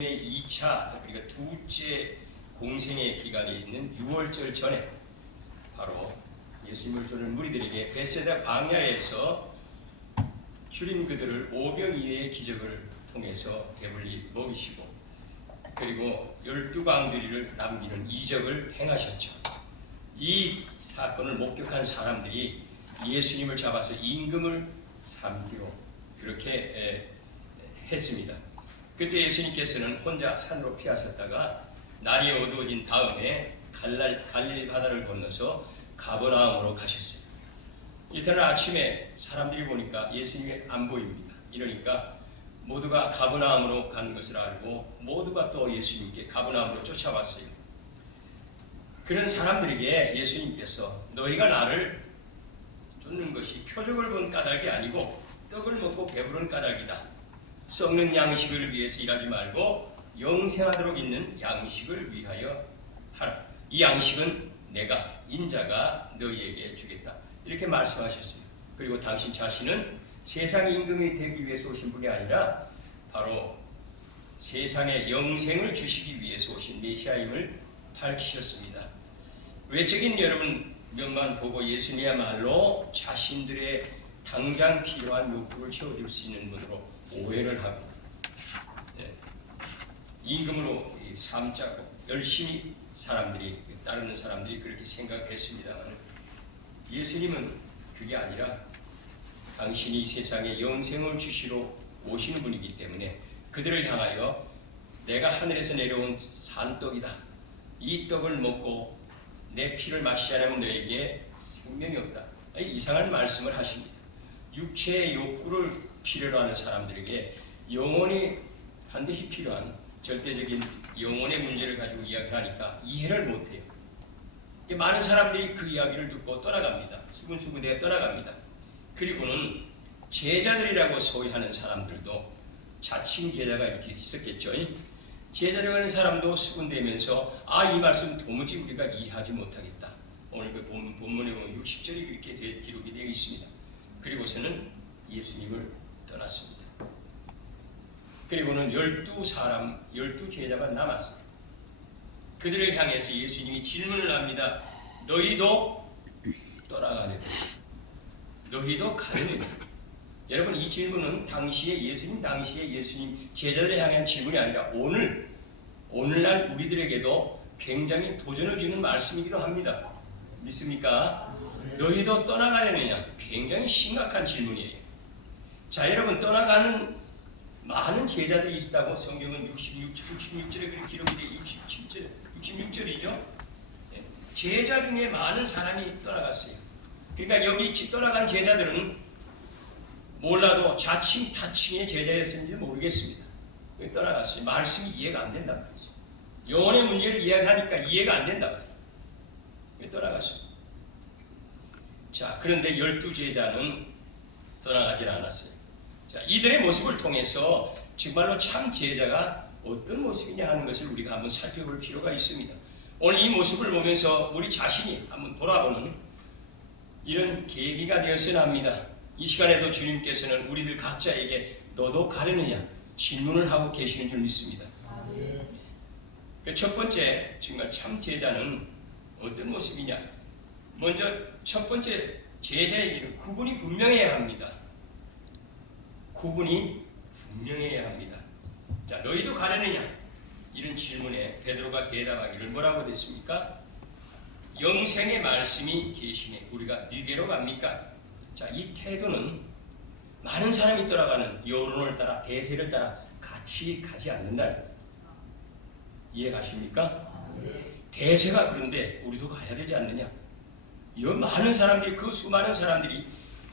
2차 그러니까 두째 공생의 기간이 있는 6월절 전에 바로 예수님을 쫓는 무리들에게 베세다 광야에서 주린 그들을 오병 이어의 기적을 통해서 배불리 먹이시고 그리고 12광주리를 남기는 이적을 행하셨죠. 이 사건을 목격한 사람들이 예수님을 잡아서 임금을 삼기로 그렇게 했습니다. 그때 예수님께서는 혼자 산으로 피하셨다가 날이 어두워진 다음에 갈릴리 바다를 건너서 가버나움으로 가셨어요. 이튿날 아침에 사람들이 보니까 예수님이 안 보입니다. 이러니까 모두가 가버나움으로 간 것을 알고 모두가 또 예수님께 가버나움으로 쫓아왔어요. 그런 사람들에게 예수님께서 너희가 나를 쫓는 것이 표적을 본 까닭이 아니고 떡을 먹고 배부른 까닭이다. 썩는 양식을 위해서 일하지 말고 영생하도록 있는 양식을 위하여 하라. 이 양식은 내가 인자가 너희에게 주겠다. 이렇게 말씀하셨어요. 그리고 당신 자신은 세상의 임금이 되기 위해서 오신 분이 아니라 바로 세상에 영생을 주시기 위해서 오신 메시아임을 밝히셨습니다. 외적인 여러분 몇만 보고 예수님이야말로 자신들의 당장 필요한 욕구를 채워줄 수 있는 분으로 오해를 하고 임금으로 삼자고 열심히 따르는 사람들이 그렇게 생각했습니다만 예수님은 그게 아니라 당신이 세상에 영생을 주시러 오시는 분이기 때문에 그들을 향하여 내가 하늘에서 내려온 산떡이다. 이 떡을 먹고 내 피를 마시지 않으면 너에게 생명이 없다. 이상한 말씀을 하십니다. 육체의 욕구를 필요로 하는 사람들에게 영혼이 반드시 필요한 절대적인 영혼의 문제를 가지고 이야기를 하니까 이해를 못해요. 많은 사람들이 그 이야기를 듣고 떠나갑니다. 수군수군대에 떠나갑니다. 그리고는 제자들이라고 소위하는 사람들도 자칭 제자가 이렇게 있었겠죠. 제자라고 하는 사람도 수군대면서 이 말씀 도무지 우리가 이해하지 못하겠다. 오늘 그 본문에 보면 60절이 이렇게 기록이 되어 있습니다. 그리고서는 예수님을 떠났습니다. 그리고는 12 제자만 남았어요. 그들을 향해서 예수님이 질문을 합니다. 너희도 떠나가느냐? 너희도 가느냐? 여러분 이 질문은 당시에 예수님 제자들을 향한 질문이 아니라 오늘날 우리들에게도 굉장히 도전을 주는 말씀이기도 합니다. 믿습니까? 너희도 떠나가려느냐? 굉장히 심각한 질문이에요. 자, 여러분 떠나가는 많은 제자들이 있다고 성경은 66절에 그렇게 기록이 돼 66절이죠. 제자 중에 많은 사람이 떠나갔어요. 그러니까 여기 떠나간 제자들은 몰라도 자칭 타칭의 제자였는지 모르겠습니다. 떠나갔어요. 말씀이 이해가 안 된단 말이죠. 영혼의 문제를 이야기하니까 이해가 안 된단 말이에요. 떠나갔어요. 자, 그런데 12제자는 떠나가질 않았어요. 자, 이들의 모습을 통해서 정말로 참 제자가 어떤 모습이냐 하는 것을 우리가 한번 살펴볼 필요가 있습니다. 오늘 이 모습을 보면서 우리 자신이 한번 돌아보는 이런 계기가 되었어야 합니다. 이 시간에도 주님께서는 우리들 각자에게 너도 가려느냐 질문을 하고 계시는 줄 믿습니다. 그 첫 번째 정말 참 제자는 어떤 모습이냐? 먼저 첫 번째 제자에게는 구분이 분명해야 합니다. 구분이 분명해야 합니다. 자, 너희도 가려느냐? 이런 질문에 베드로가 대답하기를 뭐라고 됐습니까? 영생의 말씀이 계시네. 우리가 네게로 갑니까? 자, 이 태도는 많은 사람이 떠나가는 여론을 따라 대세를 따라 같이 가지 않는다. 이해가십니까? 대세가 그런데 우리도 가야 되지 않느냐? 이 많은 사람들이 그 수많은 사람들이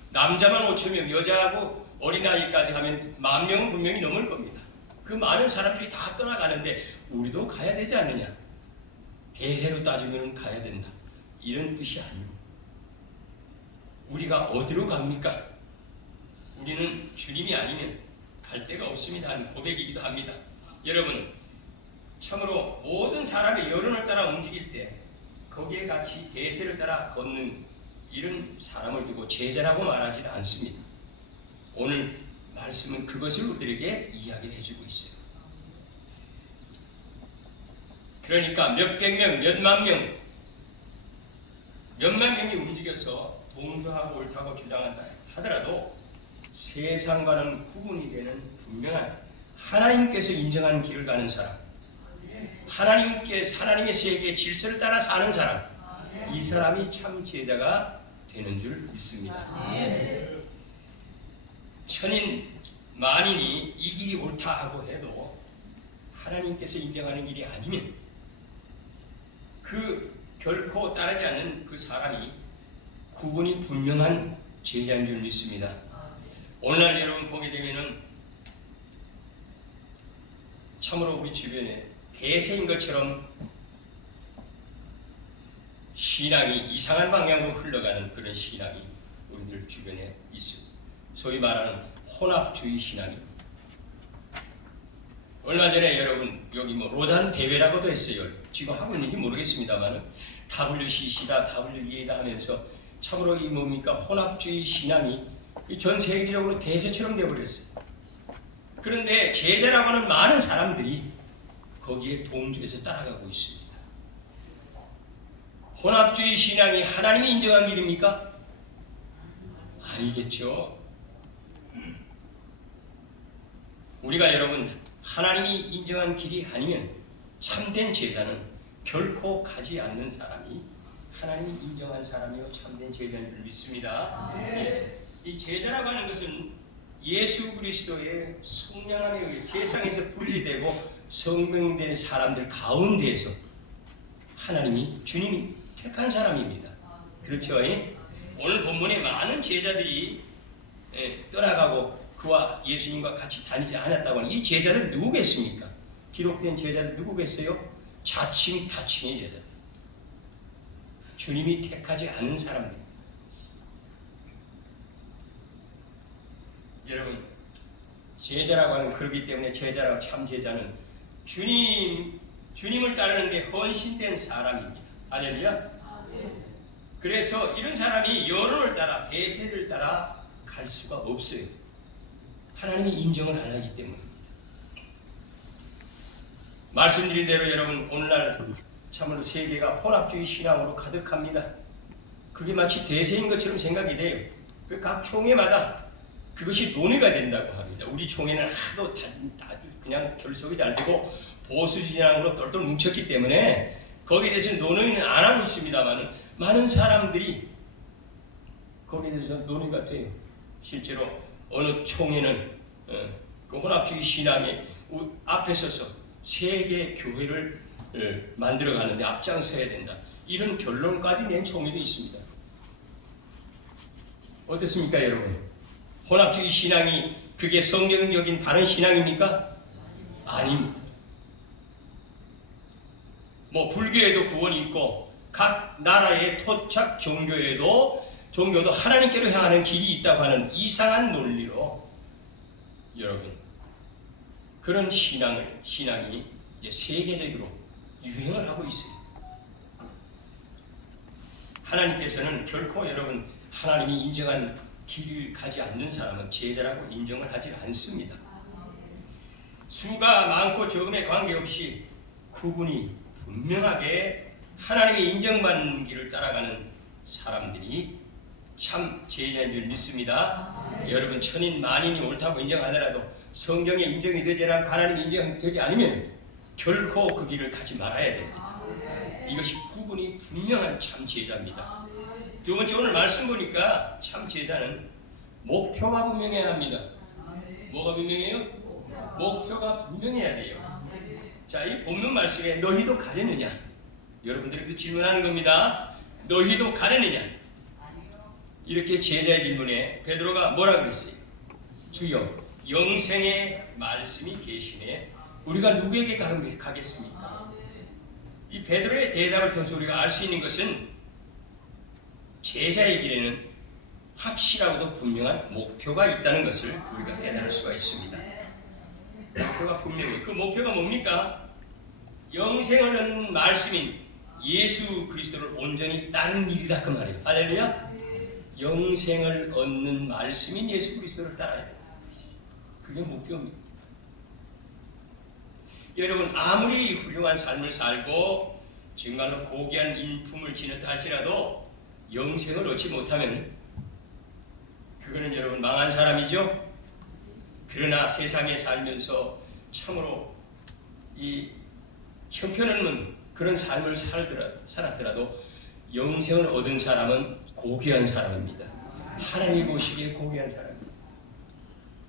남자만 5,000명 여자하고 어린아이까지 하면 10,000명은 분명히 넘을 겁니다. 그 많은 사람들이 다 떠나가는데 우리도 가야 되지 않느냐? 대세로 따지면 가야 된다. 이런 뜻이 아니고 우리가 어디로 갑니까? 우리는 주님이 아니면 갈 데가 없습니다 하는 고백이기도 합니다. 여러분 참으로 모든 사람의 여론을 따라 움직일 때 거기에 같이 대세를 따라 걷는 이런 사람을 두고 제자라고 말하지는 않습니다. 오늘 말씀은 그것을 우리에게 이야기를 해주고 있어요. 그러니까 몇백 명, 몇만 명이 움직여서 동조하고 옳다고 주장한다 하더라도 세상과는 구분이 되는 분명한 하나님께서 인정한 길을 가는 사람, 하나님의 세계의 질서를 따라 사는 사람, 이 사람이 참 제자가 되는 줄 믿습니다. 천인 만인이 이 길이 옳다 하고 해도 하나님께서 인정하는 길이 아니면 결코 따르지 않는 그 사람이 구분이 분명한 제자인 줄 믿습니다. 오늘날 여러분 보게 되면은 참으로 우리 주변에 대세인 것처럼 신앙이 이상한 방향으로 흘러가는 그런 신앙이 우리들 주변에 있습니다. 소위 말하는 혼합주의 신앙입니다. 얼마 전에 여러분 여기 로단 대회라고도 했어요. 지금 하고 있는지 모르겠습니다만 WCC다 WEA다 하면서 참으로 이 혼합주의 신앙이 전 세계적으로 대세처럼 되어버렸어요. 그런데 제자라고 하는 많은 사람들이 거기에 동조해서 따라가고 있습니다. 혼합주의 신앙이 하나님이 인정한 길입니까? 아니겠죠. 우리가 여러분 하나님이 인정한 길이 아니면 참된 제자는 결코 가지 않는 사람이 하나님이 인정한 사람이요 참된 제자인 줄 믿습니다. 이 제자라고 하는 것은 예수 그리스도의 성령함에 의해 세상에서 분리되고 성경된 사람들 가운데에서 주님이 택한 사람입니다. 그렇죠? 오늘 본문에 많은 제자들이 떠나가고 그와 예수님과 같이 다니지 않았다고 하는 이 제자는 누구겠습니까? 기록된 제자는 누구겠어요? 자칭 타칭의 제자. 주님이 택하지 않은 사람들. 여러분, 제자라고 하는 그렇기 때문에 제자라고 참 제자는 주님을 따르는데 헌신된 사람입니다. 할렐루야. 그래서 이런 사람이 여론을 따라 대세를 따라 갈 수가 없어요. 하나님이 인정을 안 하기 때문입니다. 말씀드린 대로 여러분 오늘날 참으로 세계가 혼합주의 신앙으로 가득합니다. 그게 마치 대세인 것처럼 생각이 돼요. 각 총회마다 그것이 논의가 된다고 합니다. 우리 총회는 하도 아주 그냥 결속이 잘 되고 보수 진영으로 똘똘 뭉쳤기 때문에 거기에 대해서 논의는 안 하고 있습니다만 많은 사람들이 거기에 대해서 논의가 돼요. 실제로 어느 총회는 그 혼합주의 신앙의 앞에 서서 세계 교회를 만들어가는데 앞장서야 된다. 이런 결론까지 낸 총회도 있습니다. 어떻습니까, 여러분? 혼합주의 신앙이 그게 성경적인 바른 신앙입니까? 아닙니다. 불교에도 구원이 있고 각 나라의 토착 종교도 하나님께로 향하는 길이 있다고 하는 이상한 논리로 여러분 그런 신앙이 이제 세계적으로 유행을 하고 있어요. 하나님께서는 결코 여러분 하나님이 인정한 길을 가지 않는 사람은 제자라고 인정을 하지 않습니다. 수가 많고 적음에 관계없이 구분이 분명하게 하나님의 인정받는 길을 따라가는 사람들이 참 제자인 줄 믿습니다. 여러분 천인 만인이 옳다고 인정하더라도 성경에 인정이 되지 않고 하나님이 인정되지 않으면 결코 그 길을 가지 말아야 됩니다. 이것이 구분이 분명한 참 제자입니다. 두 번째 오늘 말씀 보니까 참 제자는 목표가 분명해야 합니다. 뭐가 분명해요? 목표가 분명해야 돼요. 자, 이 본문 말씀에 너희도 가려느냐? 여러분들에게도 질문하는 겁니다. 너희도 가려느냐? 이렇게 제자의 질문에 베드로가 뭐라 그랬어요? 주여, 영생의 말씀이 계시네. 우리가 누구에게 가겠습니까? 이 베드로의 대답을 통해서 우리가 알 수 있는 것은 제자의 길에는 확실하고도 분명한 목표가 있다는 것을 우리가 깨달을 수가 있습니다. 목표가 분명해요. 그 목표가 뭡니까? 영생을 얻는 말씀인 예수 그리스도를 온전히 따르는 일이다 그 말이에요. 할렐루야. 영생을 얻는 말씀인 예수 그리스도를 따라야 돼요. 그게 목표입니다. 여러분 아무리 훌륭한 삶을 살고 정말로 고귀한 인품을 지녔다 할지라도 영생을 얻지 못하면 그거는 여러분 망한 사람이죠. 그러나 세상에 살면서 참으로 이 형편없는 그런 삶을 살았더라도 영생을 얻은 사람은 고귀한 사람입니다. 하나님이 보시기에 고귀한 사람입니다.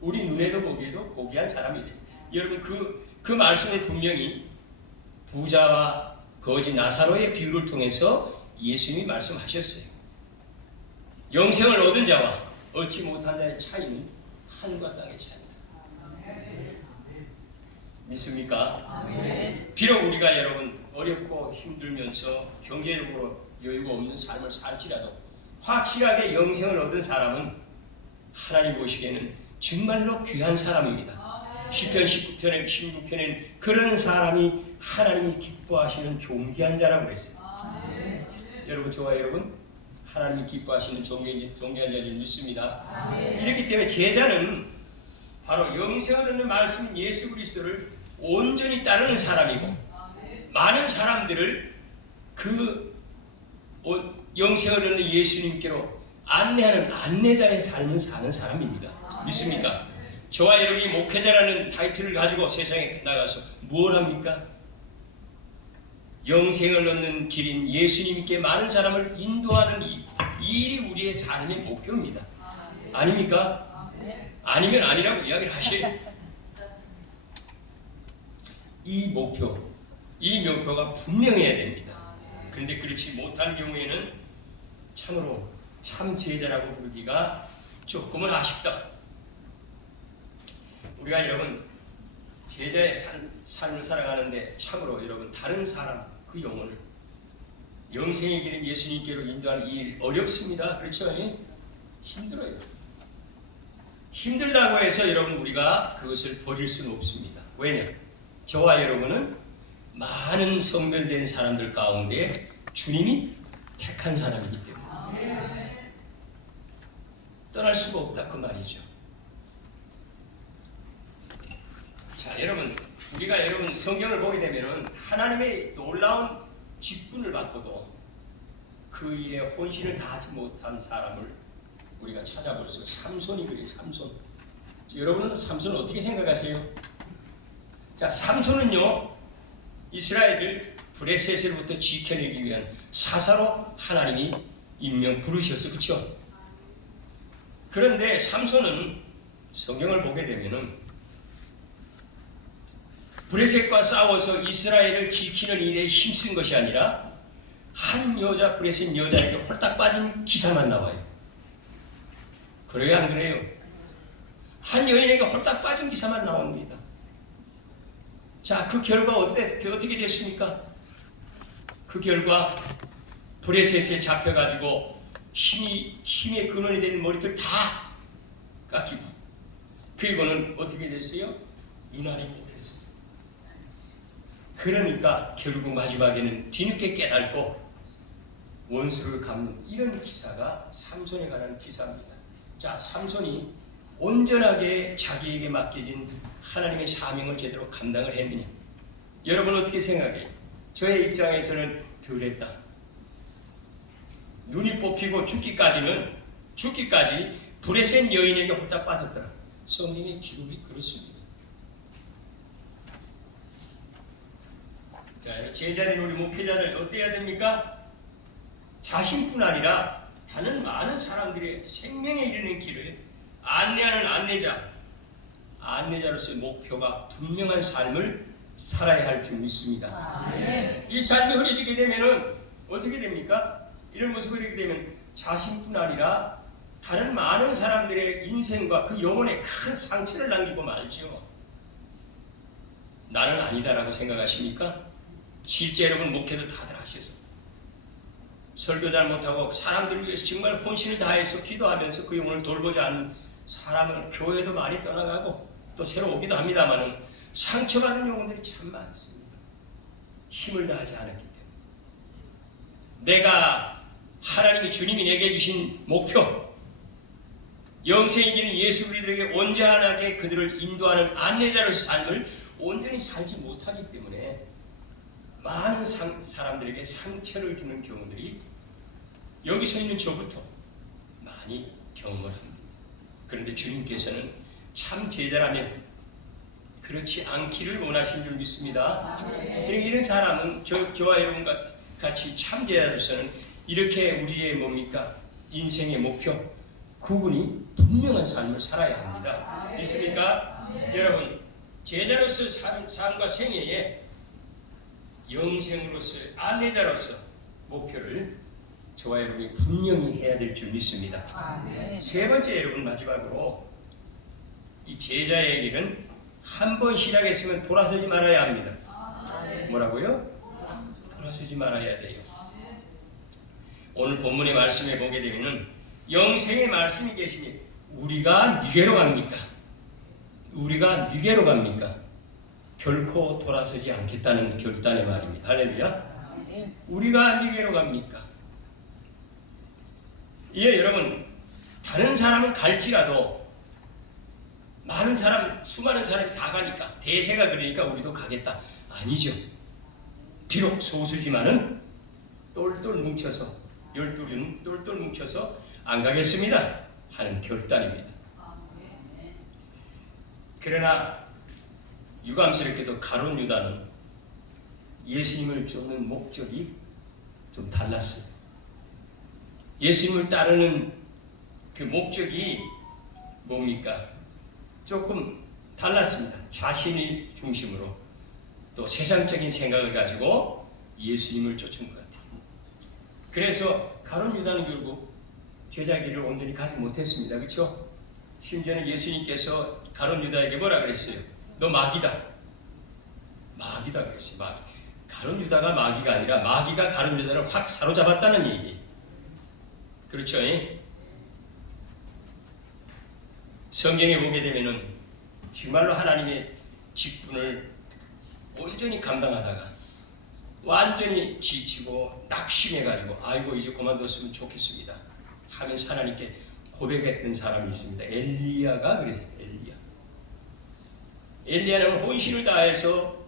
우리 눈에도 보기에도 고귀한 사람이에요. 여러분 그 말씀을 분명히 부자와 거지 나사로의 비유를 통해서 예수님이 말씀하셨어요. 영생을 얻은 자와 얻지 못한 자의 차이는 하늘과 땅의 차이다. 믿습니까? 비록 우리가 여러분 어렵고 힘들면서 경제적으로 여유가 없는 삶을 살지라도 확실하게 영생을 얻은 사람은 하나님 보시기에는 정말로 귀한 사람입니다. 시편 19편에 16편에는 그런 사람이 하나님이 기뻐하시는 존귀한 자라고 그랬어요. 여러분 저와 여러분 하나님이 기뻐하시는 존귀한 자를 믿습니다. 이렇기 때문에 제자는 바로 영생을 얻는 말씀 예수 그리스도를 온전히 따르는 사람이고 많은 사람들을 그 영생을 얻는 예수님께로 안내하는 안내자의 삶을 사는 사람입니다. 믿습니까? 저와 여러분이 목회자라는 타이틀을 가지고 세상에 나가서 뭘 합니까? 영생을 얻는 길인 예수님께 많은 사람을 인도하는 이 일이 우리의 삶의 목표입니다. 아닙니까? 아니면 아니라고 이야기를 하셔요. 이 목표가 분명해야 됩니다. 그런데 그렇지 못한 경우에는 참으로 참 제자라고 부르기가 조금은 아쉽다. 우리가 여러분 제자의 삶을 살아가는데 참으로 여러분 다른 사람 그 영혼을 영생의 길인 예수님께로 인도하는 일 어렵습니다. 그렇죠? 힘들어요. 힘들다고 해서 여러분 우리가 그것을 버릴 수는 없습니다. 왜냐? 저와 여러분은 많은 성별된 사람들 가운데 주님이 택한 사람이기 때문에 떠날 수가 없다 그 말이죠. 자, 우리가 성경을 보게 되면은 하나님의 놀라운 직분을 받고도 그 일에 혼신을 다하지 못한 사람을 우리가 찾아볼 수 있어요. 삼손이 그래요. 삼손. 여러분은 삼손을 어떻게 생각하세요? 자, 삼손은요 이스라엘을 브레셋으로부터 지켜내기 위한 사사로 하나님이 임명 부르셨어요. 그렇죠? 그런데 삼손은 성경을 보게 되면은 브레셋과 싸워서 이스라엘을 지키는 일에 힘쓴 것이 아니라 한 여자 브레셋 여자에게 홀딱 빠진 기사만 나와요. 그래요 안 그래요? 한 여인에게 홀딱 빠진 기사만 나옵니다. 자, 그 결과 어떻게 됐습니까? 그 결과 브레셋에 잡혀가지고 힘의 근원이 되는 머리털 다 깎이고 그리고는 어떻게 됐어요? 이날이 못했어요. 그러니까 결국 마지막에는 뒤늦게 깨닫고 원수를 갚는 이런 기사가 삼손에 관한 기사입니다. 자, 삼손이 온전하게 자기에게 맡겨진 하나님의 사명을 제대로 감당을 했느냐? 여러분 어떻게 생각해요? 저의 입장에서는 덜했다. 눈이 뽑히고 죽기까지 브레셋 여인에게 홀딱 빠졌더라. 성경의 기록이 그렇습니다. 자, 제자된 우리 목회자들 어때야 됩니까? 자신뿐 아니라 다른 많은 사람들의 생명에 이르는 길을 안내하는 안내자로서의 목표가 분명한 삶을 살아야 할 줄 믿습니다. 이 삶이 흐려지게 되면 어떻게 됩니까? 이런 모습을 이렇게 되면 자신뿐 아니라 다른 많은 사람들의 인생과 그 영혼에 큰 상처를 남기고 말죠. 나는 아니다라고 생각하십니까? 실제 여러분 목회도 다들 하셨어요. 설교 잘 못하고 사람들을 위해서 정말 혼신을 다해서 기도하면서 그 영혼을 돌보지 않는 사람은 교회도 많이 떠나가고 또 새로 오기도 합니다만 상처받은 영혼들이 참 많습니다. 힘을 다하지 않았기 때문에. 내가 하나님이 주님이 내게 주신 목표 영생이 기는 예수 그리스도에게 온전하게 그들을 인도하는 안내자로서 삶을 온전히 살지 못하기 때문에 많은 사람들에게 상처를 주는 경우들이 여기 서 있는 저부터 많이 경험을 합니다. 그런데 주님께서는 참 제자라면 그렇지 않기를 원하신 줄 믿습니다. 이런 사람은 저와 여러분 같이 참 제자로서는 이렇게 우리의 뭡니까? 인생의 목표, 구분이 분명한 삶을 살아야 합니다. 믿습니까? 여러분, 제자로서 사는 삶과 생애에 영생으로서 아내자로서 목표를 저와 여러분이 분명히 해야 될 줄 믿습니다. 세 번째, 여러분, 마지막으로 이 제자의 길은 한 번 시작했으면 돌아서지 말아야 합니다. 뭐라고요? 돌아서지 말아야 돼요. 오늘 본문의 말씀에 보게 되면은 영생의 말씀이 계시니 우리가 니게로 갑니까? 우리가 니게로 갑니까? 결코 돌아서지 않겠다는 결단의 말입니다. 할렐루야. 우리가 니게로 갑니까? 예, 여러분, 다른 사람은 갈지라도 수많은 사람이 다 가니까, 대세가 그러니까 우리도 가겠다. 아니죠. 비록 소수지만은 똘똘 뭉쳐서, 12은 똘똘 뭉쳐서 안 가겠습니다 하는 결단입니다. 그러나 유감스럽게도 가룟 유다는 예수님을 쫓는 목적이 좀 달랐어요. 예수님을 따르는 그 목적이 뭡니까? 조금 달랐습니다. 자신의 중심으로 또 세상적인 생각을 가지고 예수님을 쫓은 것 같아요. 그래서 가룟 유다는 결국 제자기를 온전히 가지 못했습니다. 그렇죠? 심지어는 예수님께서 가룟 유다에게 뭐라 그랬어요? 너 마귀다. 마귀다 그랬어요. 마귀. 가룟 유다가 마귀가 아니라 마귀가 가룟 유다를 확 사로잡았다는 얘기. 그렇죠? 성경에 보게 되면은 정말로 하나님의 직분을 온전히 감당하다가 완전히 지치고 낙심해가지고 아이고 이제 그만뒀으면 좋겠습니다 하면서 하나님께 고백했던 사람이 있습니다. 엘리야가 그랬어요. 엘리야는 혼신을 다해서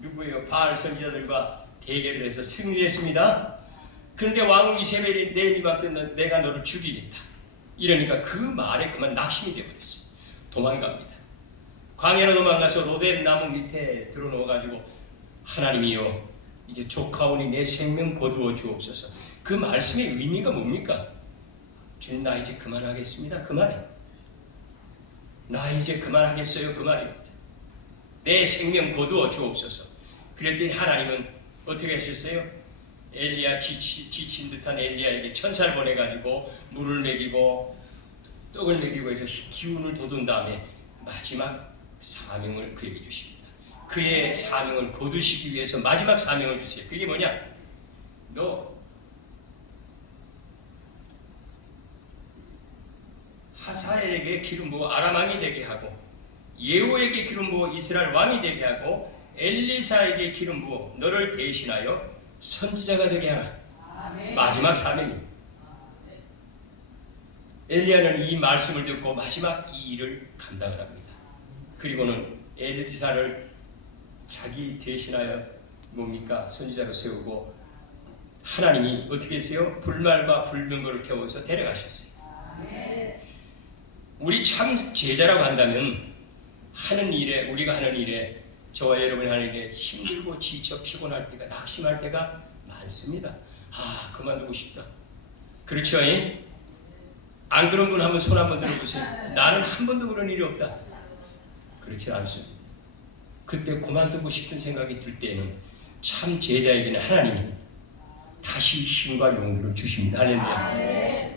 누구예요? 바알 선지자들과 대결을 해서 승리했습니다. 그런데 왕 이세벨이 내일 맡겼는 내가 너를 죽이겠다. 이러니까 그 말에 그만 낙심이 되어버렸어요. 도망갑니다. 광야로 도망가서 로뎀 나무 밑에 들어놓아가지고 하나님이여 이제 조카오니 내 생명 거두어 주옵소서. 그 말씀의 의미가 뭡니까? 주님 나 이제 그만하겠습니다. 그 말이에요. 나 이제 그만하겠어요. 그 말입니다. 내 생명 거두어 주옵소서. 그랬더니 하나님은 어떻게 하셨어요? 엘리야 지친 듯한 엘리야에게 천사를 보내가지고 물을 먹이고 떡을 먹이고 해서 기운을 돋운 다음에 마지막 사명을 그에게 주십니다. 그의 사명을 거두시기 위해서 마지막 사명을 주세요. 그게 뭐냐? 너 하사엘에게 기름 부어 아람 왕이 되게 하고 예후에게 기름 부어 이스라엘 왕이 되게 하고 엘리사에게 기름 부어 너를 대신하여 선지자가 되게 하라. 아멘. 마지막 사명이. 엘리야는 이 말씀을 듣고 마지막 이 일을 감당을 합니다. 그리고는 엘리사를 자기 대신하여 뭡니까? 선지자로 세우고 하나님이 어떻게 했어요? 불말과 불병거를 태워서 데려가셨어요. 아멘. 우리 참 제자라고 한다면 하는 일에 우리가 하는 일에 저와 여러분이 하는 일에 힘들고 지쳐 피곤할 때가 낙심할 때가 많습니다. 아 그만두고 싶다. 그렇죠? 안 그런 분 한번 손 한번 들어보세요. 나는 한 번도 그런 일이 없다. 그렇지 않습니다. 그때 그만두고 싶은 생각이 들 때는 참 제자에게는 하나님이 다시 힘과 용기를 주십니다. 할렐루야.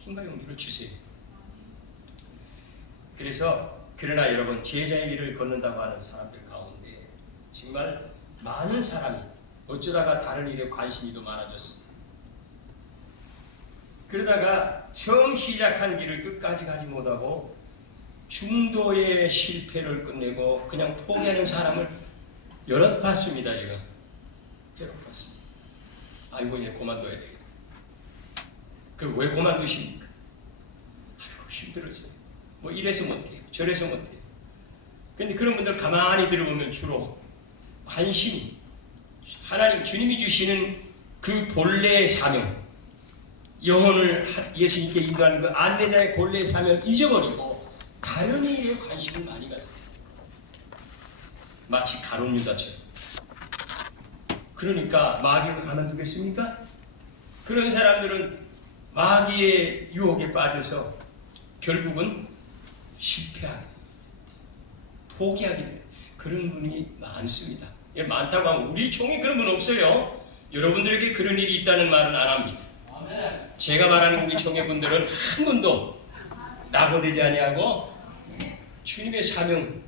힘과 용기를 주세요. 그래서 그러나 여러분 제자의 길을 걷는다고 하는 사람들 가운데 정말 많은 사람이 어쩌다가 다른 일에 관심이 더 많아졌습니다. 그러다가 처음 시작한 길을 끝까지 가지 못하고 중도의 실패를 끝내고 그냥 포기하는 사람을 여럿 봤습니다. 제가 여럿 봤습니다. 아이고 이제 그만둬야 되겠다. 그 왜 그만두십니까? 아이고 힘들어서 뭐 이래서 못해요 저래서 못해요. 근데 그런 분들 가만히 들어보면 주로 관심이 하나님 주님이 주시는 그 본래의 사명, 영혼을 예수님께 인도하는 그 안내자의 본래의 사명을 잊어버리고 다른 일에 관심을 많이 가졌어요. 마치 가룟 유다처럼. 그러니까 마귀를 가만두겠습니까? 그런 사람들은 마귀의 유혹에 빠져서 결국은 실패하게, 포기하게 돼요. 그런 분이 많습니다. 많다고 하면 우리 총에 그런 분 없어요. 여러분들에게 그런 일이 있다는 말은 안 합니다. 제가 말하는 우리 총회 분들은 한 분도 낙오되지 아니하고 주님의 사명,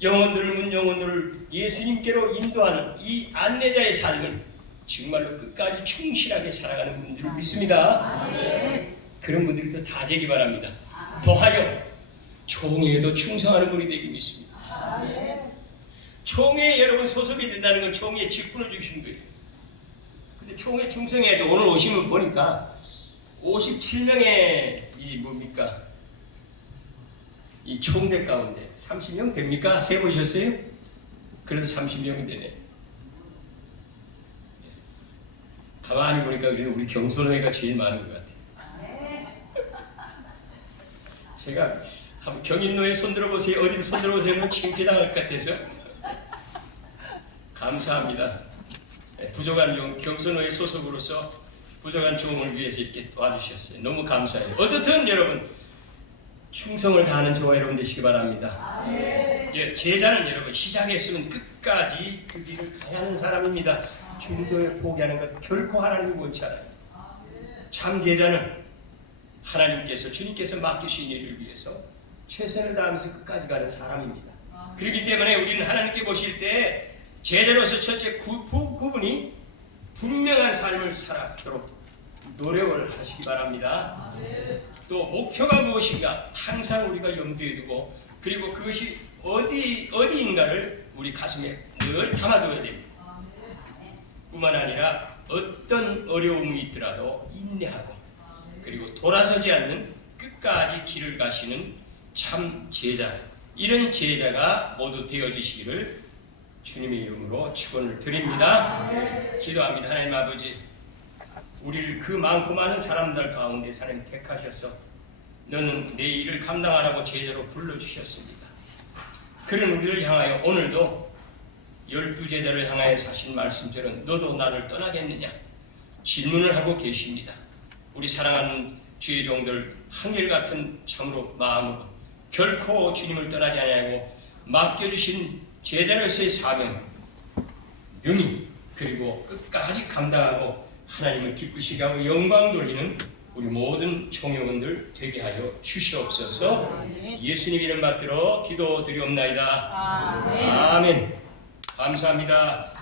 영혼들을 문 영혼들을 예수님께로 인도하는 이 안내자의 삶을 정말로 끝까지 충실하게 살아가는 분들을 믿습니다. 그런 분들이 다 되기 바랍니다. 더하여 총회에도 충성하는 분이 되기 믿습니다. 총회에 여러분 소속이 된다는 건 총회에 직분을 주신 거예요. 근데 총회 충성해야죠. 오늘 오시면 보니까 57명의 이 뭡니까? 이 총대 가운데 30명 됩니까? 세보셨어요? 그래도 30명이 되네. 가만히 보니까 우리 경선회가 제일 많은 것 같아요. 제가 한번 경인노에 손들어보세요. 어디로 손들어보세요? 창피당할 것 같아서 감사합니다. 부족한 종, 경선회의 소속으로서 부족한 종을 위해서 이렇게 도와주셨어요. 너무 감사해요. 어떻든 여러분 충성을 다하는 저와 여러분 되시기 바랍니다. 예, 제자는 여러분 시작했으면 끝까지 그 길을 가야 하는 사람입니다. 중도에 포기하는 것 결코 하나님이 원치 않아요. 참 제자는 하나님께서 주님께서 맡기신 일을 위해서 최선을 다하면서 끝까지 가는 사람입니다. 그렇기 때문에 우리는 하나님께 보실 때 제자로서 첫째 구분이 분명한 삶을 살아도록 노력을 하시기 바랍니다. 또 목표가 무엇인가 항상 우리가 염두에 두고 그리고 그것이 어디인가를 우리 가슴에 늘 담아둬야 됩니다. 뿐만 아니라 어떤 어려움이 있더라도 인내하고 그리고 돌아서지 않는 끝까지 길을 가시는 참 제자, 이런 제자가 모두 되어지시기를 주님의 이름으로 축원을 드립니다. 기도합니다. 하나님 아버지, 우리를 그 많고 많은 사람들 가운데 하나님 택하셔서 너는 내 일을 감당하라고 제자로 불러주셨습니다. 그런 우리를 향하여 오늘도 12제자를 향하여 하신 말씀처럼 너도 나를 떠나겠느냐 질문을 하고 계십니다. 우리 사랑하는 주의 종들 한결같은 참으로 마음으로 결코 주님을 떠나지 아니하고 맡겨주신 제자로서의 사명 능히 그리고 끝까지 감당하고 하나님을 기쁘시게 하고 영광 돌리는 우리 모든 총회원들 되게 하여 주시옵소서. 예수님 이름 받들어 기도드리옵나이다. 아멘. 감사합니다.